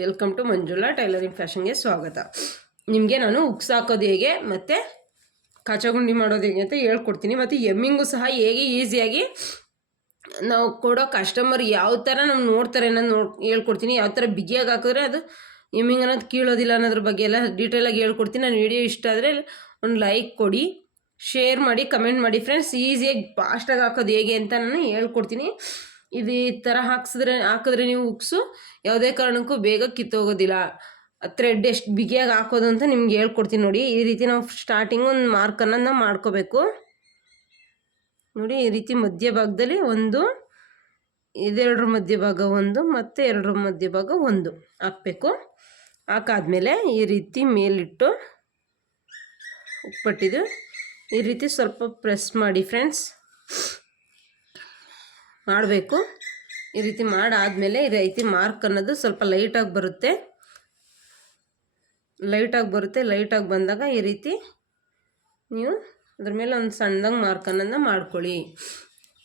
Welcome to Manjula tailoring ಫ್ಯಾಷನ್ಗೆ ಸ್ವಾಗತ. ನಿಮಗೆ ನಾನು ಉಕ್ಸ್ ಹಾಕೋದು ಹೇಗೆ ಮತ್ತು ಕಾಚಗುಂಡಿ ಮಾಡೋದು ಹೇಗೆ ಅಂತ ಹೇಳ್ಕೊಡ್ತೀನಿ. ಮತ್ತು ಎಮ್ಮಿಂಗು ಸಹ ಹೇಗೆ ಈಸಿಯಾಗಿ ನಾವು ಕೊಡೋ ಕಸ್ಟಮರ್ ಯಾವ ಥರ ನಾವು ನೋಡ್ತಾರೆ ಅನ್ನೋದು ಹೇಳ್ಕೊಡ್ತೀನಿ. ಯಾವ ಥರ ಬಿಗಿಯಾಗಿ ಹಾಕಿದ್ರೆ ಅದು ಎಮ್ಮಿಂಗ್ ಅನ್ನೋದು ಕೀಳೋದಿಲ್ಲ ಅನ್ನೋದ್ರ ಬಗ್ಗೆ ಎಲ್ಲ ಡೀಟೇಲಾಗಿ ಹೇಳ್ಕೊಡ್ತೀನಿ. ನನ್ನ ವಿಡಿಯೋ ಇಷ್ಟ ಆದರೆ ಒಂದು ಲೈಕ್ ಕೊಡಿ, ಶೇರ್ ಮಾಡಿ, ಕಮೆಂಟ್ ಮಾಡಿ ಫ್ರೆಂಡ್ಸ್. ಈಸಿಯಾಗಿ ಫಾಸ್ಟಾಗಿ ಹಾಕೋದು ಹೇಗೆ ಅಂತ ನಾನು ಹೇಳ್ಕೊಡ್ತೀನಿ. ಇದು ಈ ಥರ ಹಾಕಿದ್ರೆ ನೀವು ಉಕ್ಸು ಯಾವುದೇ ಕಾರಣಕ್ಕೂ ಬೇಗ ಕಿತ್ತೋಗೋದಿಲ್ಲ. ಥ್ರೆಡ್ ಎಷ್ಟು ಬಿಗಿಯಾಗಿ ಹಾಕೋದು ಅಂತ ನಿಮ್ಗೆ ಹೇಳ್ಕೊಡ್ತೀನಿ ನೋಡಿ. ಈ ರೀತಿ ನಾವು ಸ್ಟಾರ್ಟಿಂಗು ಒಂದು ಮಾರ್ಕನ್ನು ನಾವು ಮಾಡ್ಕೋಬೇಕು ನೋಡಿ. ಈ ರೀತಿ ಮಧ್ಯಭಾಗದಲ್ಲಿ ಒಂದು, ಇದೆರಡರ ಮಧ್ಯಭಾಗ ಒಂದು ಮತ್ತು ಎರಡರ ಮಧ್ಯಭಾಗ ಒಂದು ಹಾಕಬೇಕು. ಹಾಕಾದ್ಮೇಲೆ ಈ ರೀತಿ ಮೇಲಿಟ್ಟು ಉಪ್ಪಟ್ಟಿದ್ದು ಈ ರೀತಿ ಸ್ವಲ್ಪ ಪ್ರೆಸ್ ಮಾಡಿ ಫ್ರೆಂಡ್ಸ್ ಮಾಡಬೇಕು. ಈ ರೀತಿ ಮಾಡಾದಮೇಲೆ ಈ ರೀತಿ ಮಾರ್ಕ್ ಅನ್ನೋದು ಸ್ವಲ್ಪ ಲೈಟಾಗಿ ಬರುತ್ತೆ. ಲೈಟಾಗಿ ಬಂದಾಗ ಈ ರೀತಿ ನೀವು ಅದ್ರ ಮೇಲೆ ಒಂದು ಸಣ್ಣದಾಗಿ ಮಾರ್ಕ್ ಅನ್ನೋದನ್ನ ಮಾಡ್ಕೊಳ್ಳಿ.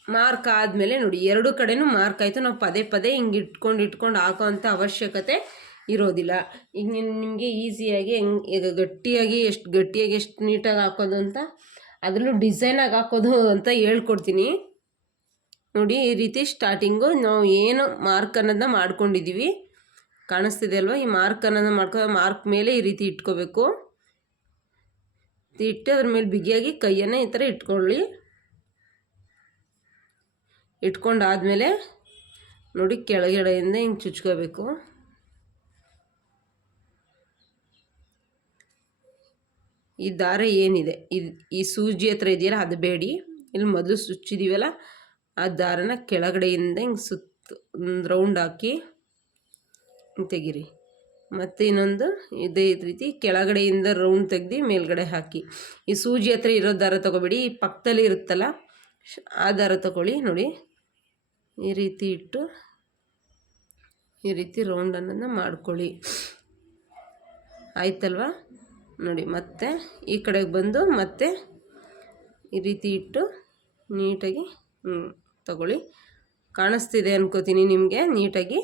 ಮಾರ್ಕ್ ಆದಮೇಲೆ ನೋಡಿ, ಎರಡು ಕಡೆನೂ ಮಾರ್ಕ್ ಆಯಿತು. ನಾವು ಪದೇ ಪದೇ ಹಿಂಗೆ ಇಟ್ಕೊಂಡು ಹಾಕೋ ಅಂಥ ಅವಶ್ಯಕತೆ ಇರೋದಿಲ್ಲ. ಈಗ ನಿಮಗೆ ಈಸಿಯಾಗಿ ಈಗ ಗಟ್ಟಿಯಾಗಿ ಎಷ್ಟು ನೀಟಾಗಿ ಹಾಕೋದು ಅಂತ, ಅದರಲ್ಲೂ ಡಿಸೈನಾಗಿ ಹಾಕೋದು ಅಂತ ಹೇಳ್ಕೊಡ್ತೀನಿ ನೋಡಿ. ಈ ರೀತಿ ಸ್ಟಾರ್ಟಿಂಗು ನಾವು ಏನು ಮಾರ್ಕ್ ಅನ್ನೋದನ್ನ ಮಾಡ್ಕೊಂಡಿದ್ದೀವಿ ಕಾಣಿಸ್ತಿದೆ ಅಲ್ವಾ, ಈ ಮಾರ್ಕ್ ಅನ್ನೋದನ್ನ ಮಾರ್ಕ್ ಮೇಲೆ ಈ ರೀತಿ ಇಟ್ಕೋಬೇಕು. ಇಟ್ಟು ಅದ್ರ ಮೇಲೆ ಬಿಗಿಯಾಗಿ ಕೈಯನ್ನು ಈ ಥರ ಇಟ್ಕೊಳ್ಳಿ. ಇಟ್ಕೊಂಡಾದ್ಮೇಲೆ ನೋಡಿ, ಕೆಳಗಡೆಯಿಂದ ಹಿಂಗೆ ಚುಚ್ಕೋಬೇಕು. ಈ ದಾರ ಏನಿದೆ ಈ ಸೂಜಿ ಹತ್ರ ಇದೆಯಲ್ಲ ಅದು ಬೇಡಿ, ಇಲ್ಲಿ ಮೊದಲು ಸುಚ್ಚಿದ್ದೀವಲ್ಲ ಆ ದಾರನ ಕೆಳಗಡೆಯಿಂದ ಹಿಂಗೆ ಒಂದು ರೌಂಡ್ ಹಾಕಿ ತೆಗೀರಿ. ಮತ್ತು ಇನ್ನೊಂದು ಇದೇ ರೀತಿ ಕೆಳಗಡೆಯಿಂದ ರೌಂಡ್ ತೆಗ್ದು ಮೇಲ್ಗಡೆ ಹಾಕಿ. ಈ ಸೂಜಿ ಹತ್ರ ಇರೋ ದಾರ ತೊಗೊಬೇಡಿ, ಈ ಪಕ್ಕದಲ್ಲಿ ಇರುತ್ತಲ್ಲ ಆ ದಾರ ತೊಗೊಳ್ಳಿ ನೋಡಿ. ಈ ರೀತಿ ಇಟ್ಟು ಈ ರೀತಿ ರೌಂಡ್ ಅನ್ನೋದನ್ನ ಮಾಡ್ಕೊಳ್ಳಿ. ಆಯ್ತಲ್ವ ನೋಡಿ. ಮತ್ತೆ ಈ ಕಡೆಗೆ ಬಂದು ಮತ್ತೆ ಈ ರೀತಿ ಇಟ್ಟು ನೀಟಾಗಿ ತಗೊಳ್ಳಿ. ಕಾಣಿಸ್ತಿದೆ ಅನ್ಕೋತೀನಿ ನಿಮಗೆ. ನೀಟಾಗಿ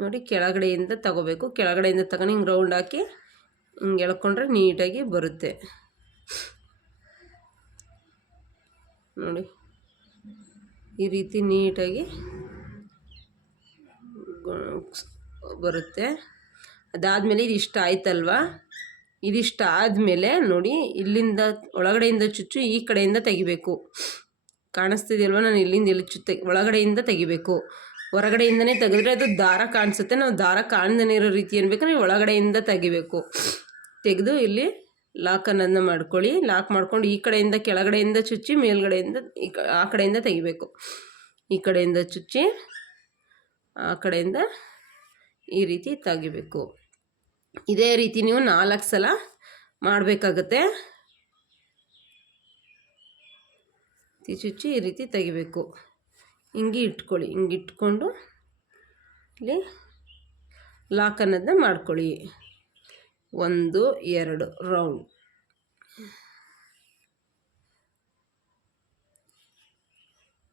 ನೋಡಿ, ಕೆಳಗಡೆಯಿಂದ ತಗೋಬೇಕು. ಕೆಳಗಡೆಯಿಂದ ತಗೊಂಡು ಹಿಂಗೆ ರೌಂಡ್ ಹಾಕಿ ಹಿಂಗೆ ಎಳ್ಕೊಂಡ್ರೆ ನೀಟಾಗಿ ಬರುತ್ತೆ ನೋಡಿ. ಈ ರೀತಿ ನೀಟಾಗಿ ಬರುತ್ತೆ. ಅದಾದಮೇಲೆ ಇದಿಷ್ಟು ಆಯ್ತಲ್ವ. ಇದಿಷ್ಟು ಆದಮೇಲೆ ನೋಡಿ, ಇಲ್ಲಿಂದ ಒಳಗಡೆಯಿಂದ ಚುಚ್ಚು ಈ ಕಡೆಯಿಂದ ತೆಗಿಬೇಕು. ಕಾಣಿಸ್ತಿದೆಯಲ್ವ, ನಾನು ಇಲ್ಲಿಂದ ಇಲ್ಲಿ ಒಳಗಡೆಯಿಂದ ತೆಗಿಬೇಕು. ಹೊರಗಡೆಯಿಂದನೇ ತೆಗೆದ್ರೆ ಅದು ದಾರ ಕಾಣಿಸುತ್ತೆ. ನಾವು ದಾರ ಕಾಣ್ದೇ ಇರೋ ರೀತಿ ಅನ್ಬೇಕಾದ್ರೆ ಒಳಗಡೆಯಿಂದ ತೆಗಿಬೇಕು. ತೆಗೆದು ಇಲ್ಲಿ ಲಾಕ್ ಅನ್ನೋದನ್ನ ಮಾಡ್ಕೊಳ್ಳಿ. ಲಾಕ್ ಮಾಡ್ಕೊಂಡು ಈ ಕಡೆಯಿಂದ ಕೆಳಗಡೆಯಿಂದ ಚುಚ್ಚಿ ಮೇಲ್ಗಡೆಯಿಂದ ಆ ಕಡೆಯಿಂದ ತೆಗಿಬೇಕು. ಈ ಕಡೆಯಿಂದ ಚುಚ್ಚಿ ಆ ಕಡೆಯಿಂದ ಈ ರೀತಿ ತೆಗಿಬೇಕು. ಇದೇ ರೀತಿ ನೀವು 4 ಸಲ ಮಾಡಬೇಕಾಗತ್ತೆ. ಚುಚ್ಚಿ ಈ ರೀತಿ ತೆಗಿಬೇಕು. ಹಿಂಗೆ ಇಟ್ಕೊಳ್ಳಿ. ಹಿಂಗೆ ಇಟ್ಕೊಂಡು ಇಲ್ಲಿ ಲಾಕ್ ಅನ್ನೋದನ್ನ ಮಾಡ್ಕೊಳ್ಳಿ. 1 2 ರೌಂಡ್.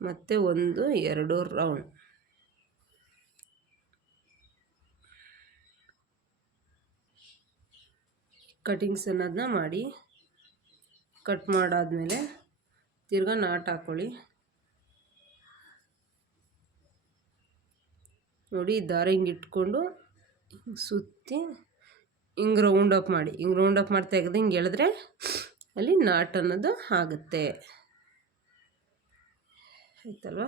ಮತ್ತು 1 2 ರೌಂಡ್. ಕಟಿಂಗ್ಸ್ ಅನ್ನೋದನ್ನ ಮಾಡಿ. ಕಟ್ ಮಾಡಾದಮೇಲೆ ತಿರ್ಗಾ ನಾಟ್ ಹಾಕ್ಕೊಳ್ಳಿ ನೋಡಿ. ದಾರ ಹಿಂಗೆ ಇಟ್ಕೊಂಡು ಸುತ್ತಿ ಹಿಂಗೆ ರೌಂಡ್ ಅಪ್ ಮಾಡಿ. ಹಿಂಗೆ ರೌಂಡ್ ಅಪ್ ಮಾಡಿ ತೆಗೆದು ಹಿಂಗೆ ಎಳೆದ್ರೆ ಅಲ್ಲಿ ನಾಟ್ ಅನ್ನೋದು ಆಗುತ್ತೆ. ಆಯ್ತಲ್ವ.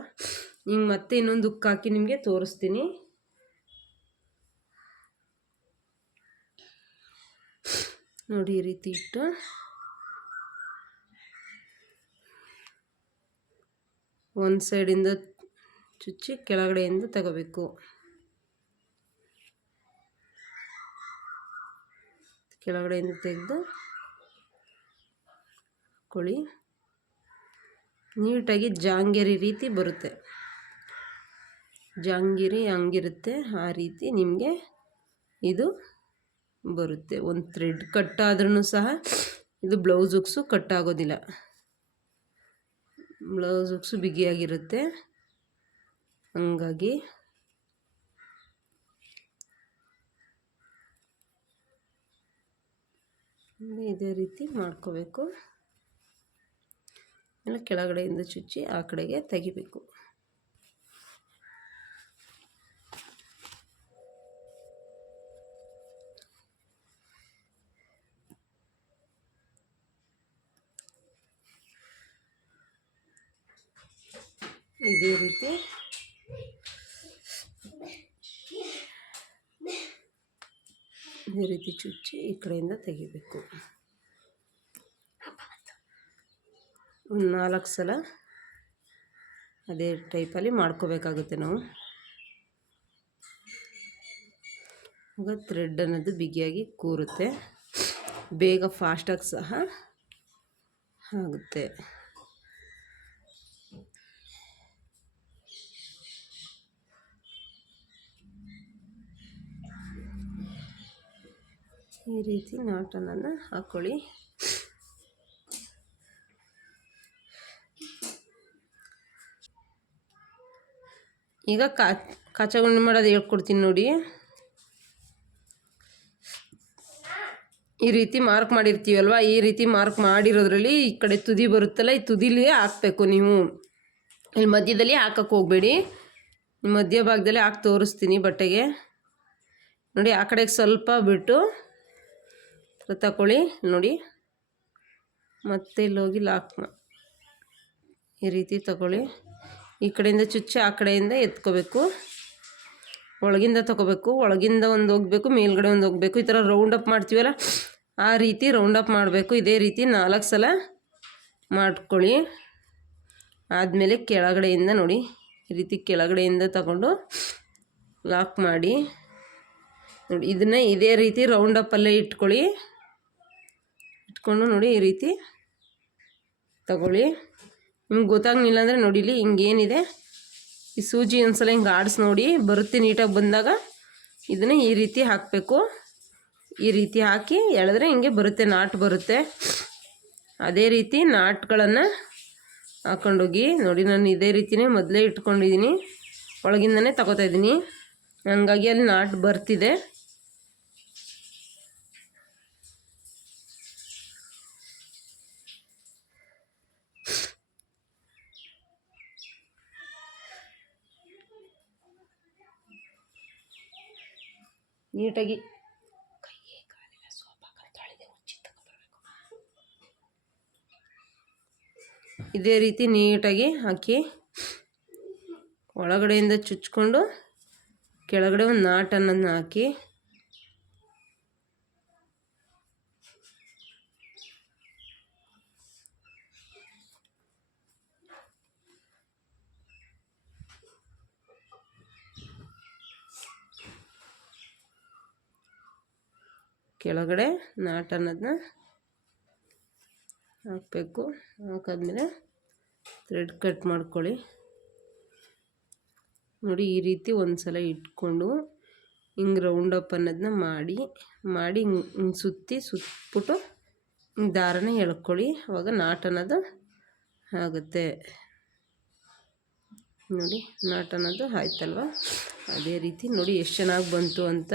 ಹಿಂಗೆ ಮತ್ತೆ ಇನ್ನೊಂದು ಹುಕ್ ಹಾಕಿ ನಿಮಗೆ ತೋರಿಸ್ತೀನಿ ನೋಡಿ. ಈ ರೀತಿ ಇಟ್ಟು ಒಂದು ಸೈಡಿಂದ ಚುಚ್ಚಿ ಕೆಳಗಡೆಯಿಂದ ತಗೋಬೇಕು. ಕೆಳಗಡೆಯಿಂದ ತೆಗೆದು ಕೊಳ್ಳಿ. ನೀಟಾಗಿ ಜಾಂಗೇರಿ ರೀತಿ ಬರುತ್ತೆ. ಜಾಂಗೀರಿ ಹಂಗಿರುತ್ತೆ ಆ ರೀತಿ ನಿಮಗೆ ಇದು ಬರುತ್ತೆ. ಒಂದು ಥ್ರೆಡ್ ಕಟ್ಟಾದ್ರೂ ಸಹ ಇದು ಬ್ಲೌಸ್ ಹುಕ್ಸು ಕಟ್ಟಾಗೋದಿಲ್ಲ. ಬ್ಲೌಸ್ ಹುಕ್ಸು ಬಿಗಿಯಾಗಿರುತ್ತೆ. ಹಂಗಾಗಿ ಇದೇ ರೀತಿ ಮಾಡ್ಕೋಬೇಕು. ಆಮೇಲೆ ಕೆಳಗಡೆಯಿಂದ ಚುಚ್ಚಿ ಆ ಕಡೆಗೆ ತೆಗಿಬೇಕು. ಇದೇ ರೀತಿ ಚುಚ್ಚಿ ಈ ಕಡೆಯಿಂದ ತೆಗಿಬೇಕು. ಒಂದು 4 ಸಲ ಅದೇ ಟೈಪಲ್ಲಿ ಮಾಡ್ಕೋಬೇಕಾಗುತ್ತೆ ನಾವು. ಆಗ ಥ್ರೆಡ್ ಅನ್ನೋದು ಬಿಗಿಯಾಗಿ ಕೂರುತ್ತೆ, ಬೇಗ ಫಾಸ್ಟಾಗಿ ಸಹ ಆಗುತ್ತೆ. ಈ ರೀತಿ ನಾಟನ್ನು ಹಾಕ್ಕೊಳ್ಳಿ. ಈಗ ಕಾಚಗುಂಡಿ ಮಾಡೋದು ಹೇಳ್ಕೊಡ್ತೀನಿ ನೋಡಿ. ಈ ರೀತಿ ಮಾರ್ಕ್ ಮಾಡಿರ್ತೀವಲ್ವ, ಈ ರೀತಿ ಮಾರ್ಕ್ ಮಾಡಿರೋದ್ರಲ್ಲಿ ಈ ಕಡೆ ತುದಿ ಬರುತ್ತಲ್ಲ, ಈ ತುದಿಲಿ ಹಾಕಬೇಕು. ನೀವು ಇಲ್ಲಿ ಮಧ್ಯದಲ್ಲಿ ಹಾಕಕ್ಕೆ ಹೋಗಬೇಡಿ, ಮಧ್ಯ ಭಾಗದಲ್ಲಿ ಹಾಕಿ ತೋರಿಸ್ತೀನಿ ಬಟ್ಟೆಗೆ ನೋಡಿ. ಆ ಕಡೆಗೆ ಸ್ವಲ್ಪ ಬಿಟ್ಟು ತಗೊಳ್ಳಿ ನೋಡಿ, ಮತ್ತೆ ಇಲ್ಲಿ ಹೋಗಿ ಲಾಕ್ ಈ ರೀತಿ ತಗೊಳ್ಳಿ. ಈ ಕಡೆಯಿಂದ ಚುಚ್ಚಿ ಆ ಕಡೆಯಿಂದ ಎತ್ಕೋಬೇಕು, ಒಳಗಿಂದ ತಗೋಬೇಕು, ಒಳಗಿಂದ ಒಂದು ಹೋಗಬೇಕು, ಮೇಲ್ಗಡೆ ಒಂದು ಹೋಗಬೇಕು. ಈ ಥರ ರೌಂಡ್ ಅಪ್ ಮಾಡ್ತೀವಲ್ಲ, ಆ ರೀತಿ ರೌಂಡ್ ಅಪ್ ಮಾಡಬೇಕು. ಇದೇ ರೀತಿ 4 ಸಲ ಮಾಡ್ಕೊಳ್ಳಿ. ಆದಮೇಲೆ ಕೆಳಗಡೆಯಿಂದ ನೋಡಿ, ಈ ರೀತಿ ಕೆಳಗಡೆಯಿಂದ ತಗೊಂಡು ಲಾಕ್ ಮಾಡಿ ನೋಡಿ. ಇದನ್ನು ಇದೇ ರೀತಿ ರೌಂಡ್ ಅಪ್ಪಲ್ಲೇ ಇಟ್ಕೊಂಡು ನೋಡಿ, ಈ ರೀತಿ ತಗೊಳ್ಳಿ. ನಿಮ್ಗೆ ಗೊತ್ತಾಗಲಿಲ್ಲ ಅಂದರೆ ನೋಡಿಲಿ, ಹಿಂಗೇನಿದೆ ಈ ಸೂಜಿ ಒಂದ್ಸಲ ಹಿಂಗೆ ಆಡಿಸಿ ನೋಡಿ, ಬರುತ್ತೆ ನೀಟಾಗಿ. ಬಂದಾಗ ಇದನ್ನು ಈ ರೀತಿ ಹಾಕಬೇಕು. ಈ ರೀತಿ ಹಾಕಿ ಎಳೆದ್ರೆ ಹಿಂಗೆ ಬರುತ್ತೆ, ನಾಟ್ ಬರುತ್ತೆ. ಅದೇ ರೀತಿ ನಾಟ್ಗಳನ್ನು ಹಾಕ್ಕೊಂಡೋಗಿ ನೋಡಿ. ನಾನು ಇದೇ ರೀತಿಯೇ ಮೊದಲೇ ಇಟ್ಕೊಂಡಿದ್ದೀನಿ, ಒಳಗಿಂದನೇ ತಗೋತಾ ಇದ್ದೀನಿ, ಹಂಗಾಗಿ ಅಲ್ಲಿ ನಾಟ್ ಬರ್ತಿದೆ. ನೀಟಾಗಿ ಇದೇ ರೀತಿ ನೀಟಾಗಿ ಹಾಕಿ ಒಳಗಡೆಯಿಂದ ಚುಚ್ಕೊಂಡು ಕೆಳಗಡೆ ಒಂದು ನಾಟನ್ನು ಹಾಕಿ ಕೆಳಗಡೆ ನಾಟ್ ಅನ್ನೋದನ್ನ ಹಾಕಬೇಕು. ಹಾಕಾದ್ಮೇಲೆ ಥ್ರೆಡ್ ಕಟ್ ಮಾಡ್ಕೊಳ್ಳಿ ನೋಡಿ. ಈ ರೀತಿ ಒಂದು ಸಲ ಇಟ್ಕೊಂಡು ಹಿಂಗೆ ರೌಂಡ್ ಅಪ್ ಅನ್ನೋದನ್ನ ಮಾಡಿ ಹಿಂಗೆ ಸುತ್ತಿಬಿಟ್ಟು ಹಿಂಗೆ ದಾರನ ಎಳ್ಕೊಳ್ಳಿ. ಅವಾಗ ನಾಟ್ ಅನ್ನೋದು ಆಗುತ್ತೆ ನೋಡಿ. ನಾಟ್ ಅನ್ನೋದು ಆಯ್ತಲ್ವ. ಅದೇ ರೀತಿ ನೋಡಿ ಎಷ್ಟು ಚೆನ್ನಾಗಿ ಬಂತು ಅಂತ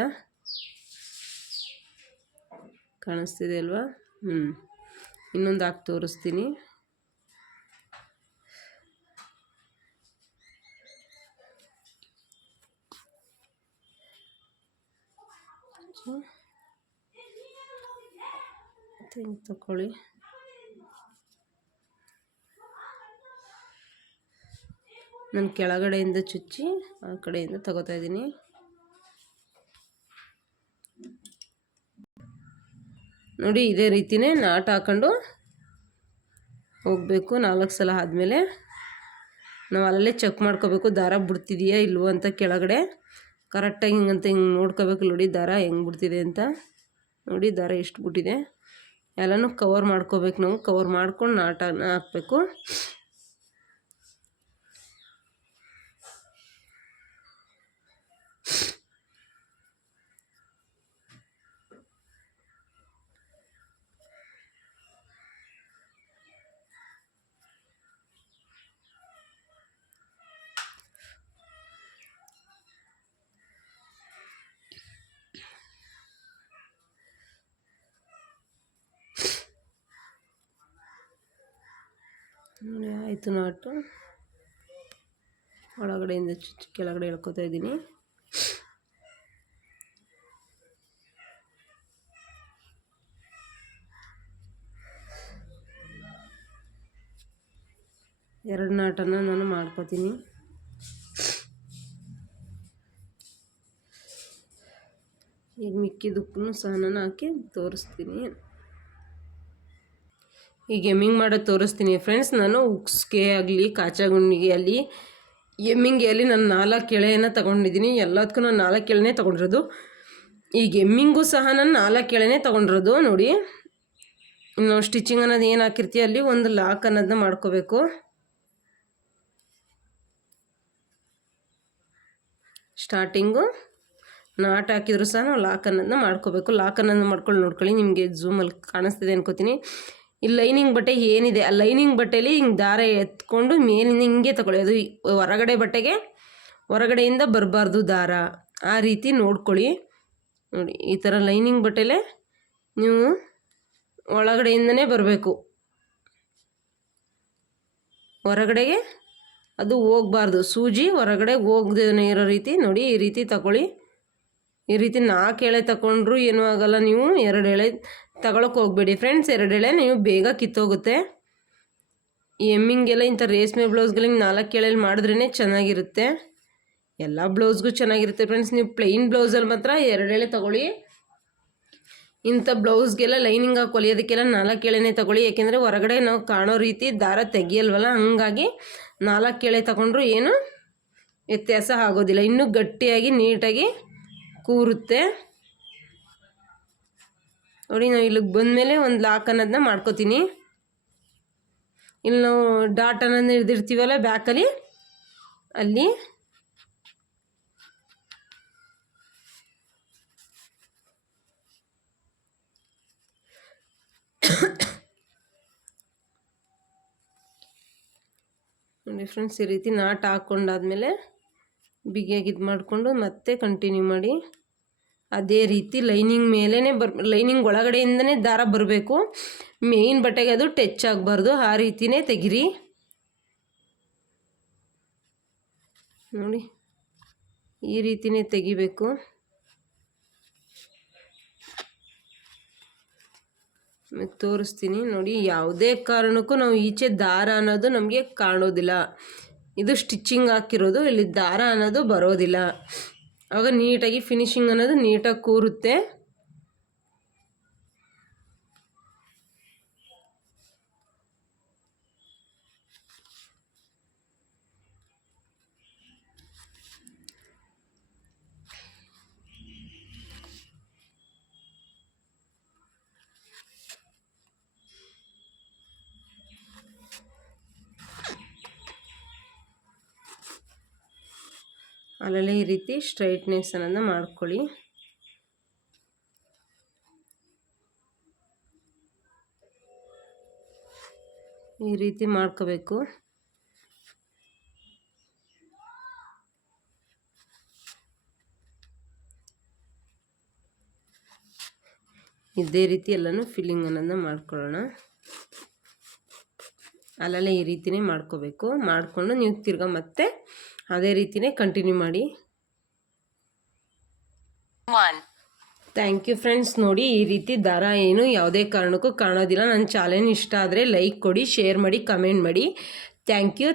ಕಾಣಿಸ್ತಿದೆ ಅಲ್ವಾ. ಇನ್ನೊಂದು ಹಾಕಿ ತೋರಿಸ್ತೀನಿ. ತಗೊಳ್ಳಿ. ನಾನು ಕೆಳಗಡೆಯಿಂದ ಚುಚ್ಚಿ ಆ ಕಡೆಯಿಂದ ತಗೋತಾ ಇದ್ದೀನಿ. ನೋಡಿ ಇದೇ ರೀತಿಯೇ ನಾಟ್ ಹಾಕೊಂಡು ಹೋಗಬೇಕು. 4 ಸಲ ಆದಮೇಲೆ ನಾವು ಅಲ್ಲೇ ಚೆಕ್ ಮಾಡ್ಕೋಬೇಕು, ದಾರ ಬಿಡ್ತಿದೆಯಾ ಇಲ್ವೋ ಅಂತ. ಕೆಳಗಡೆ ಕರೆಕ್ಟಾಗಿ ಹಿಂಗೆ ನೋಡ್ಕೋಬೇಕು ನೋಡಿ, ದಾರ ಹೆಂಗೆ ಬಿಡ್ತಿದೆ ಅಂತ ನೋಡಿ. ದಾರ ಎಷ್ಟು ಬಿಟ್ಟಿದೆ ಎಲ್ಲನೂ ಕವರ್ ಮಾಡ್ಕೋಬೇಕು ನಾವು. ಕವರ್ ಮಾಡ್ಕೊಂಡು ನಾಟನ್ನು ಹಾಕಬೇಕು. ಆಯಿತು ನಾಟು. ಒಳಗಡೆಯಿಂದ ಕೆಳಗಡೆ ಎಳ್ಕೊತಾ ಇದ್ದೀನಿ. ಎರಡು ನಾಟನ್ನು ನಾನು ಮಾಡ್ಕೋತೀನಿ. ಈಗ ಮಿಕ್ಕಿದಕ್ಕೂ ಸಹ ನಾನು ಹಾಕಿ ತೋರಿಸ್ತೀನಿ. ಈಗ ಎಮ್ಮಿಂಗ್ ಮಾಡೋದು ತೋರಿಸ್ತೀನಿ ಫ್ರೆಂಡ್ಸ್. ನಾನು ಉಕ್ಸ್ಗೆ ಆಗಲಿ ಕಾಚಾಗುಂಡಿಗೆ ಅಲ್ಲಿ ಎಮ್ಮಿಂಗೆ ಅಲ್ಲಿ ನಾನು 4 ಎಳೆಯನ್ನು ತೊಗೊಂಡಿದ್ದೀನಿ. ಎಲ್ಲದಕ್ಕೂ ನಾನು 4 ಎಳೆನೇ ತೊಗೊಂಡಿರೋದು. ಈಗ ಎಮ್ಮಿಂಗೂ ಸಹ ನಾನು 4 ಎಳೆನೇ ತೊಗೊಂಡಿರೋದು. ನೋಡಿ, ಇನ್ನು ಸ್ಟಿಚಿಂಗ್ ಅನ್ನೋದು ಏನು ಹಾಕಿರ್ತೀವಿ ಅಲ್ಲಿ ಒಂದು ಲಾಕ್ ಅನ್ನೋದನ್ನ ಮಾಡ್ಕೋಬೇಕು. ಸ್ಟಾರ್ಟಿಂಗು ನಾಟ್ ಹಾಕಿದ್ರು ಸಹ ನಾವು ಲಾಕ್ ಅನ್ನೋದನ್ನ ಮಾಡ್ಕೋಬೇಕು. ಲಾಕ್ ಅನ್ನೋದನ್ನ ಮಾಡ್ಕೊಂಡು ನೋಡ್ಕೊಳ್ಳಿ. ನಿಮಗೆ ಝೂಮಲ್ಲಿ ಕಾಣಿಸ್ತಿದೆ ಅನ್ಕೋತೀನಿ. ಈ ಲೈನಿಂಗ್ ಬಟ್ಟೆ ಏನಿದೆ ಆ ಲೈನಿಂಗ್ ಬಟ್ಟೆಯಲ್ಲಿ ಹಿಂಗೆ ದಾರ ಎತ್ಕೊಂಡು ಮೇಲಿಂದ ಹಿಂಗೆ ತಗೊಳ್ಳಿ. ಅದು ಹೊರಗಡೆ ಬಟ್ಟೆಗೆ ಹೊರಗಡೆಯಿಂದ ಬರಬಾರ್ದು ದಾರ. ಆ ರೀತಿ ನೋಡ್ಕೊಳ್ಳಿ. ನೋಡಿ, ಈ ಥರ ಲೈನಿಂಗ್ ಬಟ್ಟೆಲೇ ನೀವು ಒಳಗಡೆಯಿಂದನೇ ಬರಬೇಕು. ಹೊರಗಡೆಗೆ ಅದು ಹೋಗಬಾರ್ದು. ಸೂಜಿ ಹೊರಗಡೆ ಹೋಗದೇ ಇರೋ ರೀತಿ ನೋಡಿ, ಈ ರೀತಿ ತಗೊಳ್ಳಿ. ಈ ರೀತಿ 4 ಎಳೆ ತಗೊಂಡ್ರು ಏನೂ ಆಗೋಲ್ಲ. ನೀವು 2 ಎಳೆ ತಗೊಳಕ್ಕೆ ಹೋಗಬೇಡಿ ಫ್ರೆಂಡ್ಸ್. 2 ಎಳೆ ನೀವು ಬೇಗ ಕಿತ್ತೋಗುತ್ತೆ. ಈ ಎಮ್ಮಿಂಗೆಲ್ಲ ಇಂಥ ರೇಷ್ಮೆ ಬ್ಲೌಸ್ಗಳಿಗೆ 4 ಎಳೆಯಲ್ಲಿ ಮಾಡಿದ್ರೇ ಚೆನ್ನಾಗಿರುತ್ತೆ. ಎಲ್ಲ ಬ್ಲೌಸ್ಗೂ ಚೆನ್ನಾಗಿರುತ್ತೆ ಫ್ರೆಂಡ್ಸ್. ನೀವು ಪ್ಲೈನ್ ಬ್ಲೌಸಲ್ಲಿ ಮಾತ್ರ 2 ಎಳೆ ತಗೊಳ್ಳಿ. ಇಂಥ ಬ್ಲೌಸ್ಗೆಲ್ಲ ಲೈನಿಂಗ್ ಹಾಕಿ ಹೊಲಿಯೋದಕ್ಕೆಲ್ಲ 4 ಎಳೆನೇ ತಗೊಳ್ಳಿ. ಯಾಕೆಂದರೆ ಹೊರಗಡೆ ನಾವು ಕಾಣೋ ರೀತಿ ದಾರ ತೆಗಿಯಲ್ವಲ್ಲ, ಹಾಗಾಗಿ 4 ಎಳೆ ತಗೊಂಡ್ರು ಏನು ವ್ಯತ್ಯಾಸ ಆಗೋದಿಲ್ಲ. ಇನ್ನೂ ಗಟ್ಟಿಯಾಗಿ ನೀಟಾಗಿ ಕೂರುತ್ತೆ. ನೋಡಿ, ನಾವು ಇಲ್ಲಿಗೆ ಬಂದಮೇಲೆ ಒಂದು ಲಾಕ್ ಅನ್ನೋದನ್ನ ಮಾಡ್ಕೋತೀನಿ. ಇಲ್ಲಿ ನಾವು ಡಾಟ್ ಅನ್ನೋದನ್ನ ಹಿಡ್ದಿರ್ತೀವಲ್ಲ ಬ್ಯಾಕಲ್ಲಿ, ಅಲ್ಲಿ ನೋಡಿ ಫ್ರೆಂಡ್ಸ್, ಈ ರೀತಿ ನಾಟ್ ಹಾಕ್ಕೊಂಡಾದ್ಮೇಲೆ ಬಿಗಿಯಾಗಿ ಇದು ಮಾಡಿಕೊಂಡು ಮತ್ತೆ ಕಂಟಿನ್ಯೂ ಮಾಡಿ. ಅದೇ ರೀತಿ ಲೈನಿಂಗ್ ಮೇಲೇ ಲೈನಿಂಗ್ ಒಳಗಡೆಯಿಂದನೇ ದಾರ ಬರಬೇಕು. ಮೇಯ್ನ್ ಬಟ್ಟೆಗೆ ಅದು ಟಚ್ ಆಗಬಾರ್ದು. ಆ ರೀತಿಯೇ ತೆಗಿರಿ. ನೋಡಿ, ಈ ರೀತಿಯೇ ತೆಗಿಬೇಕು. ತೋರಿಸ್ತೀನಿ ನೋಡಿ. ಯಾವುದೇ ಕಾರಣಕ್ಕೂ ನಾವು ಈಚೆ ದಾರ ಅನ್ನೋದು ನಮಗೆ ಕಾಣೋದಿಲ್ಲ. ಇದು ಸ್ಟಿಚಿಂಗ್ ಹಾಕಿರೋದು, ಇಲ್ಲಿ ದಾರ ಅನ್ನೋದು ಬರೋದಿಲ್ಲ. ಆಗ ನೀಟಾಗಿ ಫಿನಿಶಿಂಗ್ ಅನ್ನೋದು ನೀಟಾಗಿ ಕೂರುತ್ತೆ. ಅಲ್ಲಲ್ಲಿ ಈ ರೀತಿ ಸ್ಟ್ರೈಟ್ನೆಸ್ ಅನ್ನೋದನ್ನ ಮಾಡ್ಕೊಳ್ಳಿ. ಈ ರೀತಿ ಮಾಡ್ಕೋಬೇಕು. ಇದೇ ರೀತಿ ಎಲ್ಲನೂ ಫಿಲ್ಲಿಂಗ್ ಅನ್ನೋದನ್ನ ಮಾಡ್ಕೊಳ್ಳೋಣ. ಅಲ್ಲಲ್ಲೇ ಈ ರೀತಿಯೇ ಮಾಡ್ಕೋಬೇಕು. ಮಾಡಿಕೊಂಡು ನೀವು ತಿರ್ಗಾ ಮತ್ತೆ ಅದೇ ರೀತಿಯೇ ಕಂಟಿನ್ಯೂ ಮಾಡಿ. Thank you friends. ನೋಡಿ, ಈ ರೀತಿ ದಾರ ಏನು ಯಾವುದೇ ಕಾರಣಕ್ಕೂ ಕಾಣೋದಿಲ್ಲ. ನನ್ನ ಚಾನೆಲ್ ಇಷ್ಟ ಆದರೆ ಲೈಕ್ ಕೊಡಿ, ಶೇರ್ ಮಾಡಿ, ಕಮೆಂಟ್ ಮಾಡಿ. Thank you.